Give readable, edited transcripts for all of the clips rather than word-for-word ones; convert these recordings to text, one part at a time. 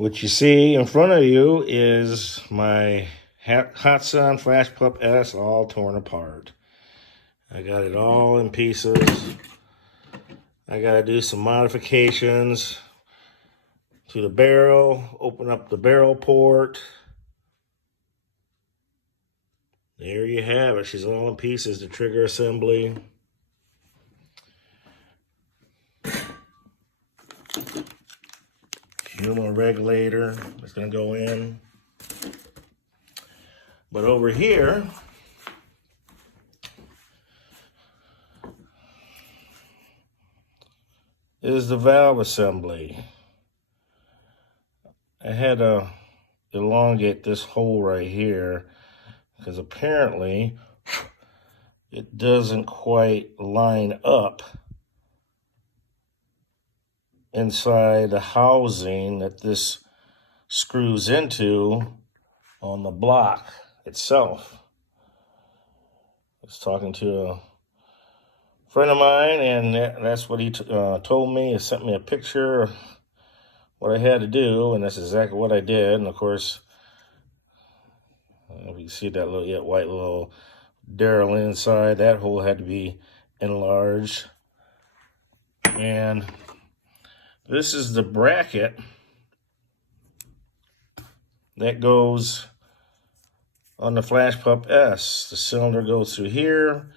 What you see in front of you is my Hatsan Flashpup S all torn apart. I got it all in pieces. I gotta do some modifications to the barrel, open up the barrel port. There you have it. She's all in pieces, the trigger assembly. Pneumo regulator is gonna go in. But over here, is the valve assembly. I had to elongate this hole right here because apparently it doesn't quite line up inside the housing that this screws into on the block itself. I was talking to a friend of mine, and that's what he told me. He sent me a picture of what I had to do, and that's exactly what I did. And of course, you can see that little white little Darrell inside. That hole had to be enlarged. And this is the bracket that goes on the Flashpup S. The cylinder goes through here,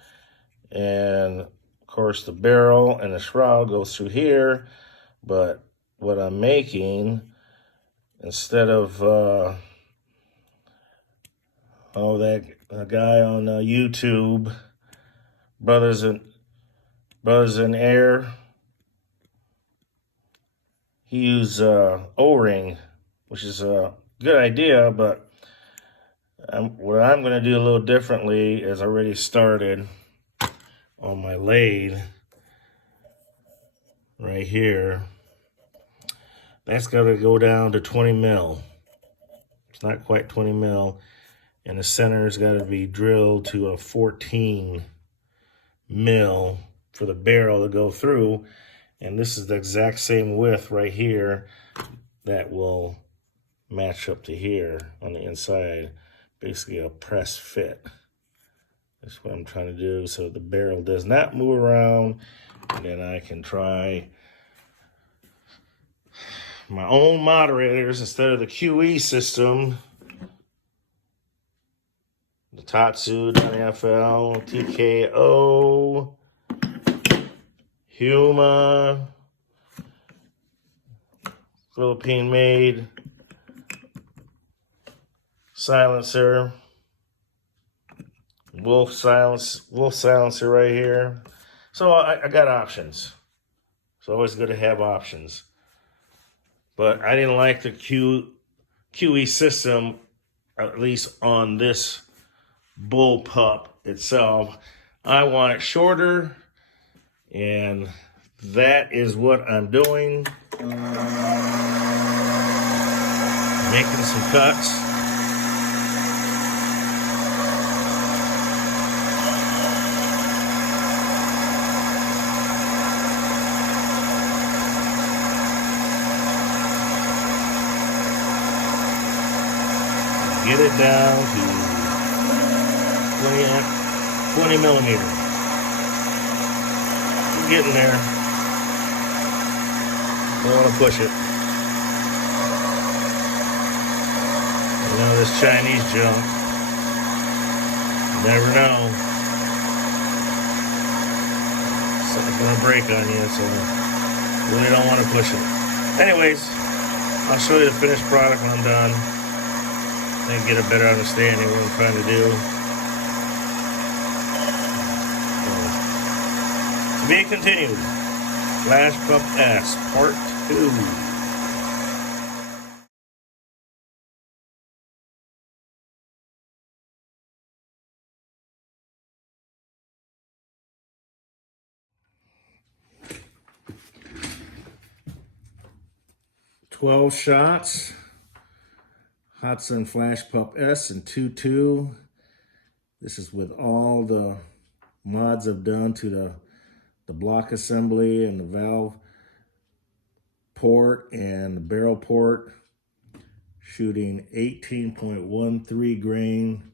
and of course the barrel and the shroud goes through here. But what I'm making, instead of that guy on YouTube, Brothers in Air, he used O-ring, which is a good idea, but what I'm going to do a little differently is I already started on my lathe right here. That's got to go down to 20 mil. It's not quite 20 mil. And the center's got to be drilled to a 14 mil for the barrel to go through. And this is the exact same width right here that will match up to here on the inside. Basically a press fit. That's what I'm trying to do so the barrel does not move around. And then I can try my own moderators instead of the QE system. The Tatsu, FL, TKO, Huma, Philippine-made silencer, wolf silencer right here. So I got options. It's always good to have options. But I didn't like the QE system, at least on this bullpup itself. I want it shorter, and that is what I'm doing. Making some cuts. Get it down to 20 millimeter. We're getting there. Don't want to push it. You know, this Chinese junk. You never know. Something's gonna break on you, so really don't want to push it. Anyways, I'll show you the finished product when I'm done. And get a better understanding of what I'm trying to do. To be continued. Flashpup S Part 2. "12 shots. Hatsan Flashpup S and 2.2. This is with all the mods I've done to the block assembly and the valve port and the barrel port. shooting 18.13 grain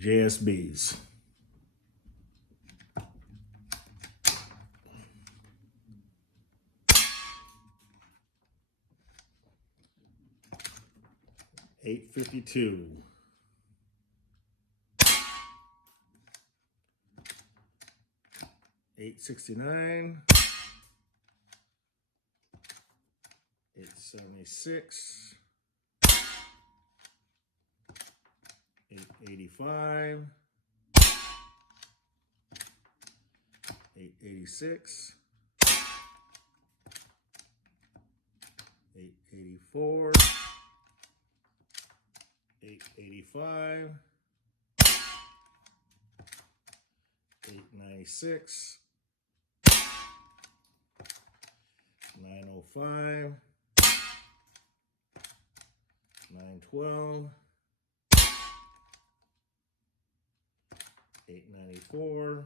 JSBs. $8.52. $8.69. $8.76. $8.85. $8.86. $8.84. $8.85. $8.96. $9.05. $9.12. $8.94.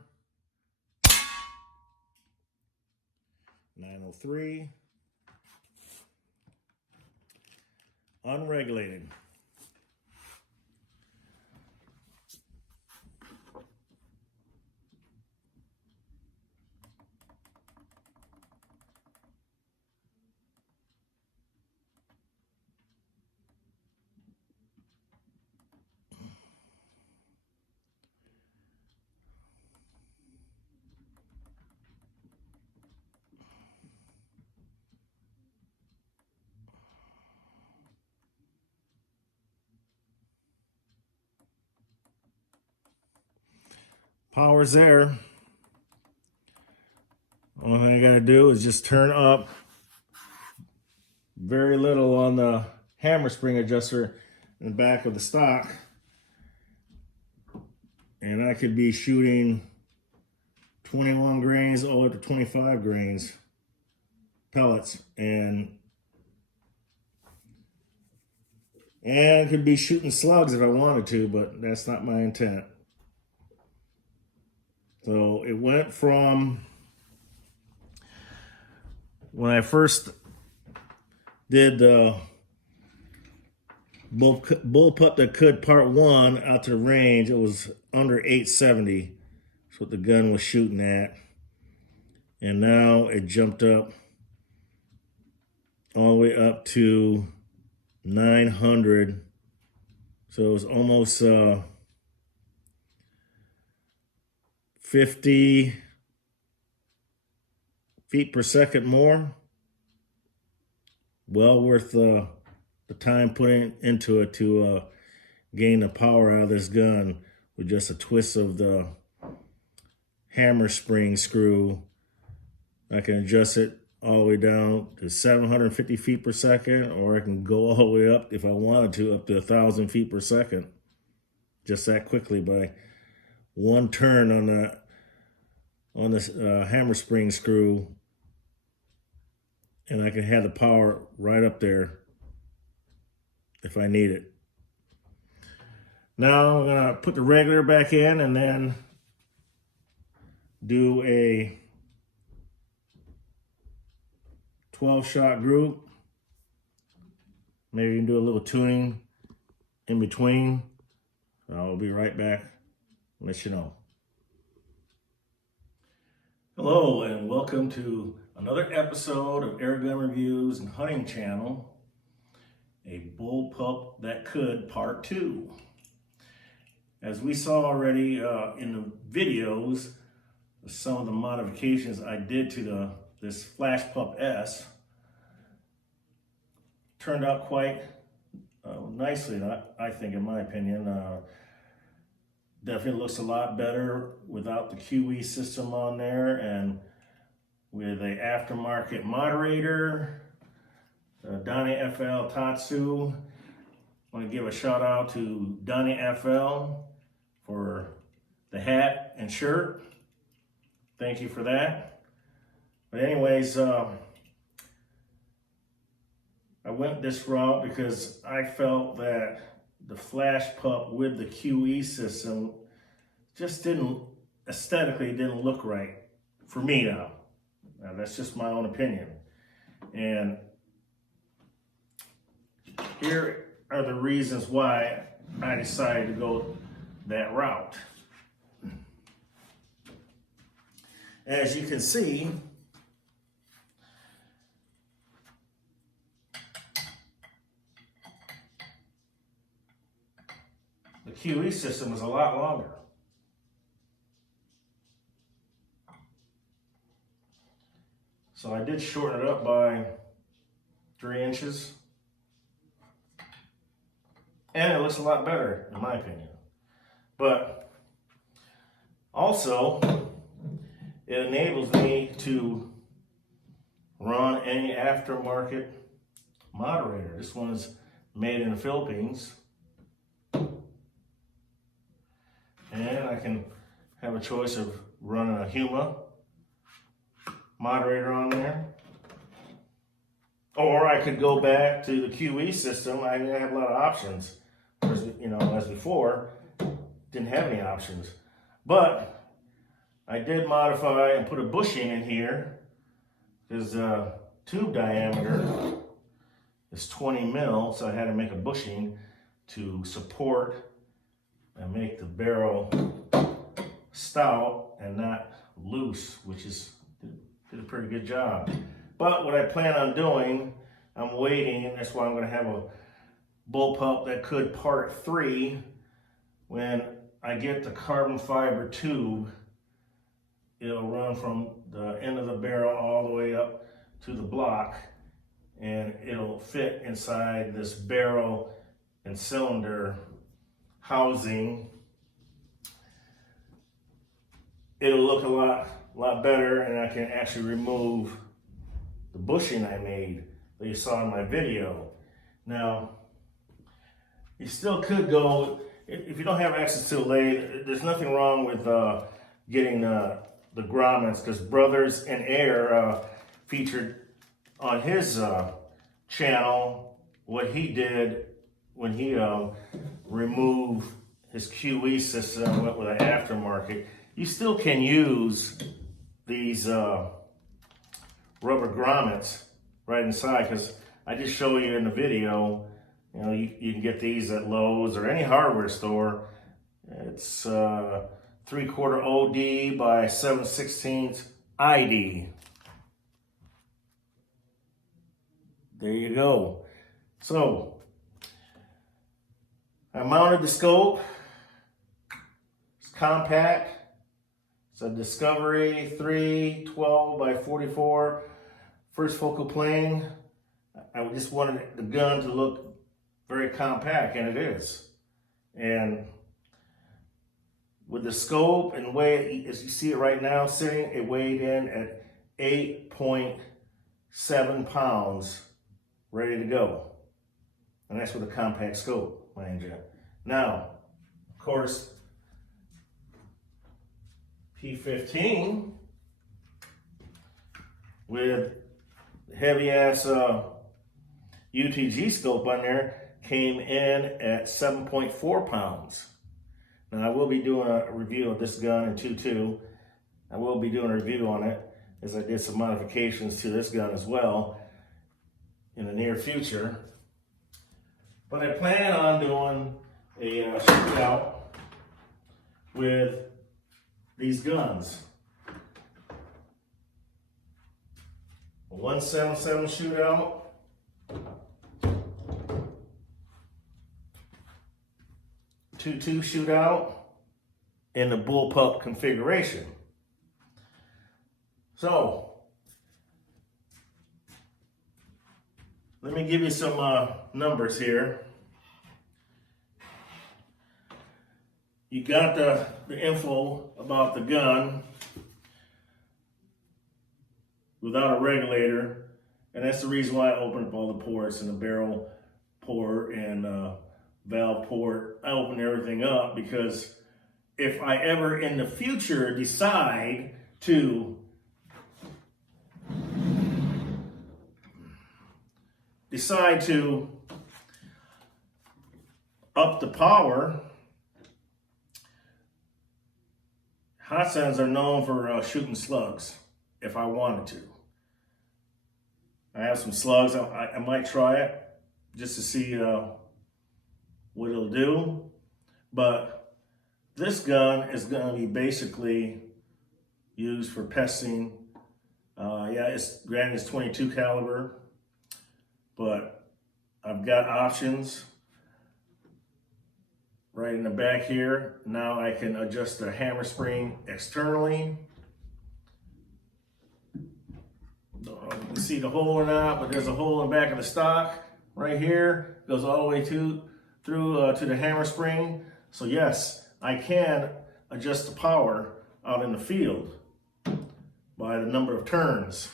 $9.03. Unregulated. Power's there. Only thing I gotta do is just turn up very little on the hammer spring adjuster in the back of the stock, and I could be shooting 21 grains all the way up to 25 grains pellets, and could be shooting slugs if I wanted to, but that's not my intent. So it went from, when I first did the bullpup that could part 1 out to the range, it was under 870. That's what the gun was shooting at. And now it jumped up all the way up to 900. So it was almost 50 feet per second more. Well worth the time putting into it to gain the power out of this gun with just a twist of the hammer spring screw. I can adjust it all the way down to 750 feet per second, or I can go all the way up, if I wanted to, up to 1,000 feet per second. Just that quickly by one turn on this hammer spring screw, and I can have the power right up there if I need it. Now I'm gonna put the regulator back in and then do a 12-shot group. Maybe you can do a little tuning in between. I'll be right back and let you know. Hello and welcome to another episode of Airgun Reviews and Hunting Channel, a bullpup that could part 2. As we saw already in the videos, some of the modifications I did to this Flashpup S turned out quite nicely, I think, in my opinion. Definitely looks a lot better without the QE system on there, and with a aftermarket moderator, Donnie FL Tatsu. I want to give a shout out to Donnie FL for the hat and shirt. Thank you for that. But anyways, I went this route because I felt that the Flashpup with the QE system just aesthetically didn't look right for me now. Now that's just my own opinion. And here are the reasons why I decided to go that route. As you can see, the QE system is a lot longer. So I did shorten it up by 3 inches. And it looks a lot better, in my opinion. But also, it enables me to run any aftermarket moderator. This one is made in the Philippines. And I can have a choice of running a Huma moderator on there. Or I could go back to the QE system. I have a lot of options. Whereas, as before, didn't have any options. But I did modify and put a bushing in here because the tube diameter is 20 mil, so I had to make a bushing to support and make the barrel stout and not loose, which did a pretty good job. But what I plan on doing, I'm waiting, and that's why I'm going to have a bullpup that could part 3. When I get the carbon fiber tube, it'll run from the end of the barrel all the way up to the block, and it'll fit inside this barrel and cylinder housing. It'll look a lot better, and I can actually remove the bushing I made that you saw in my video. Now, you still could go, if you don't have access to a lathe, there's nothing wrong with getting the grommets, because Brothers in Air featured on his channel what he did when he removed his QE system and went with an aftermarket. You still can use these rubber grommets right inside, because I just show you in the video, you can get these at Lowe's or any hardware store. It's 3/4 OD by 7/16 ID. There you go. So I mounted the scope. It's compact. It's a Discovery 312 by 44 first focal plane. I just wanted the gun to look very compact, and it is. And with the scope and weight, as you see it right now sitting, it weighed in at 8.7 pounds, ready to go. And that's with a compact scope, mind you. Now, of course, P15 with heavy ass UTG scope on there came in at 7.4 pounds. Now I will be doing a review of this gun in 2.2. I will be doing a review on it, as I did some modifications to this gun as well in the near future. But I plan on doing a shootout with these guns. A 177 shootout, .22 shootout, in the bullpup configuration. So, let me give you some numbers here. You got the info about the gun without a regulator, and that's the reason why I opened up all the ports and the barrel port and valve port. I opened everything up because if I ever in the future decide to up the power, Hatsans are known for shooting slugs if I wanted to. I have some slugs. I might try it just to see what it'll do. But this gun is going to be basically used for pesting. Yeah, it's granted it's 22 caliber, but I've got options right in the back here. Now I can adjust the hammer spring externally. Don't know if you can see the hole or not, but there's a hole in the back of the stock right here. Goes all the way through to the hammer spring. So yes, I can adjust the power out in the field by the number of turns.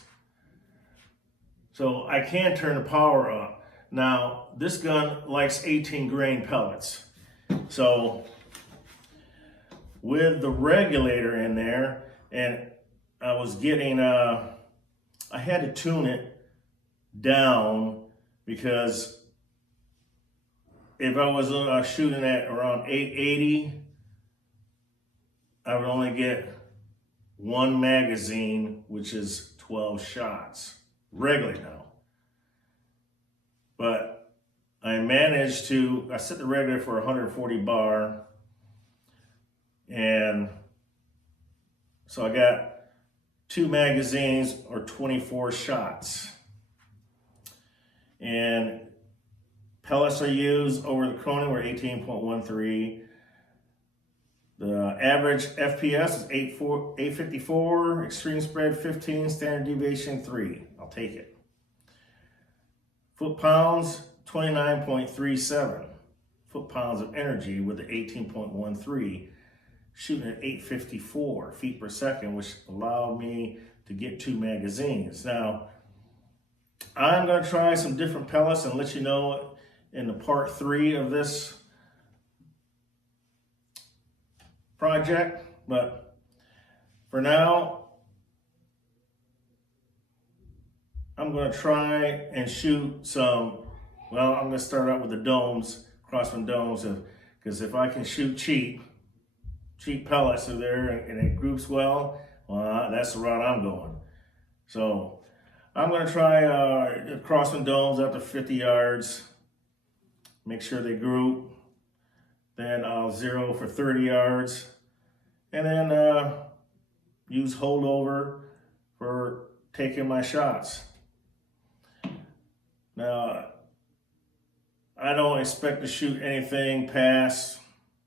So I can turn the power up. Now, this gun likes 18 grain pellets. So with the regulator in there, and I was getting, I had to tune it down because if I was shooting at around 880, I would only get one magazine, which is 12 shots, regularly now. But I managed to, I set the regulator for 140 bar, and so I got 2 magazines or 24 shots. And pellets are used over the Cronin were 18.13. The average FPS is 854, extreme spread 15, standard deviation 3. I'll take it. Foot pounds 29.37. Foot pounds of energy with the 18.13, shooting at 854 feet per second, which allowed me to get 2 magazines. Now, I'm going to try some different pellets and let you know in the part 3 of this project, but for now, I'm going to try and shoot some, well, I'm going to start out with the domes, Crossman domes, because if I can shoot cheap pellets through there and it groups well, that's the route I'm going. So I'm going to try Crossman domes up to 50 yards, make sure they group. Then I'll zero for 30 yards, and then use holdover for taking my shots. Now, I don't expect to shoot anything past,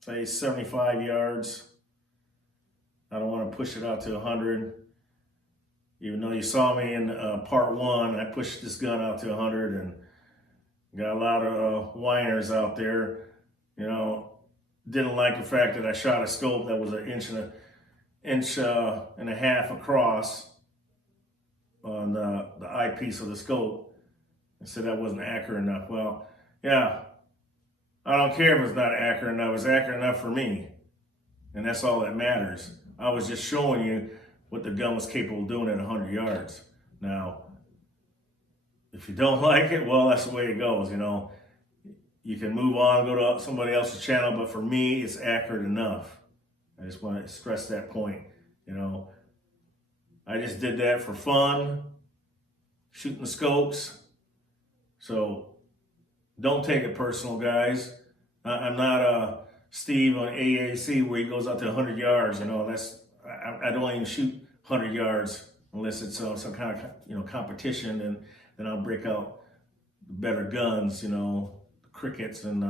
say, 75 yards. I don't want to push it out to 100. Even though you saw me in part 1, I pushed this gun out to 100 and got a lot of whiners out there, you know. Didn't like the fact that I shot a scope that was an inch and a half across on the eyepiece of the scope, and said that wasn't accurate enough. Well, yeah, I don't care if it's not accurate enough. It's accurate enough for me, and that's all that matters. I was just showing you what the gun was capable of doing at 100 yards. Now, if you don't like it, well, that's the way it goes, you know. You can move on, go to somebody else's channel, but for me, it's accurate enough. I just want to stress that point, you know. I just did that for fun, shooting the scopes. So don't take it personal, guys. I'm not Steve on AAC where he goes out to 100 yards, you know. I don't even shoot 100 yards unless it's some kind of, you know, competition, and then I'll break out better guns, you know, crickets and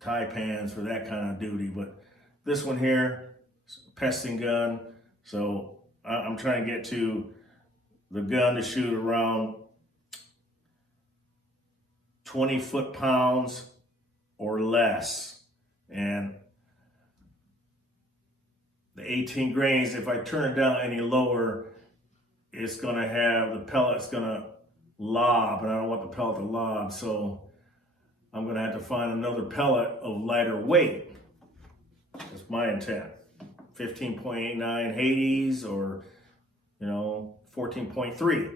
Taipans for that kind of duty. But this one here, pesting gun. So I'm trying to get to the gun to shoot around 20 foot-pounds or less. And the 18 grains, if I turn it down any lower, it's gonna have, the pellet's gonna lob, and I don't want the pellet to lob. So I'm going to have to find another pellet of lighter weight. That's my intent. 15.89 Hades or, you know, 14.3.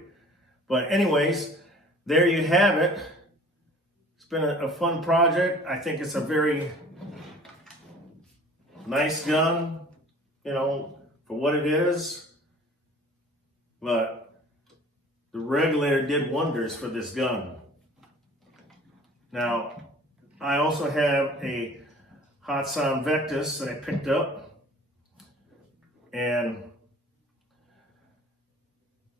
But anyways, there you have it. It's been a fun project. I think it's a very nice gun, you know, for what it is. But the regulator did wonders for this gun. Now, I also have a Hatsan Flashpup that I picked up, and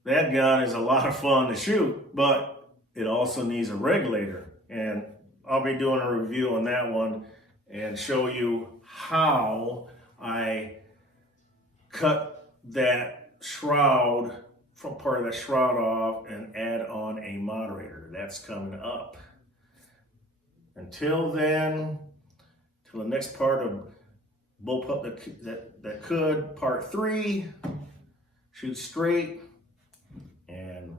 that gun is a lot of fun to shoot, but it also needs a regulator, and I'll be doing a review on that one and show you how I cut that shroud, from part of that shroud off, and add on a moderator. That's coming up. Until then, till the next part of Bullpup that could, part 3, shoot straight, and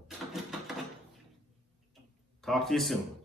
talk to you soon.